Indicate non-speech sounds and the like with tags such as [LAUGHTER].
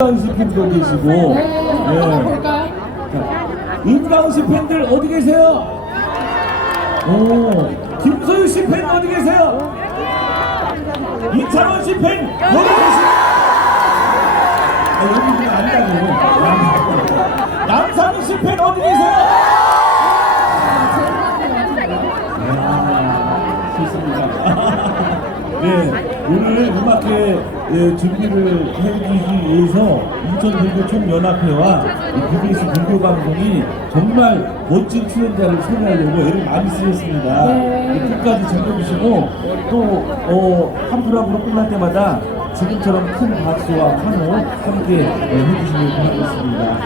은강씨 팬도 계시고 네. 볼까요? 은강씨 팬들 어디 계세요? 오 김소유 씨 팬 어디 계세요? 이찬원 씨 팬 어디 계세요? 아, 여기 있는 아니다고 남상희 씨 팬 어디 계세요? 네, [LAUGHS] 오늘 음악회 예, 준비를 해주기 위해서 인천불교 총연합회와 이 BBS 불교 방송이 정말 멋진 출연자를 소개하려고 애를 많이 쓰였습니다. 네. 끝까지 즐겨주시고 또 어, 한 프로그램 끝날 때마다 지금처럼 큰 박수와 환호 함께 예, 해주시면 고맙겠습니다.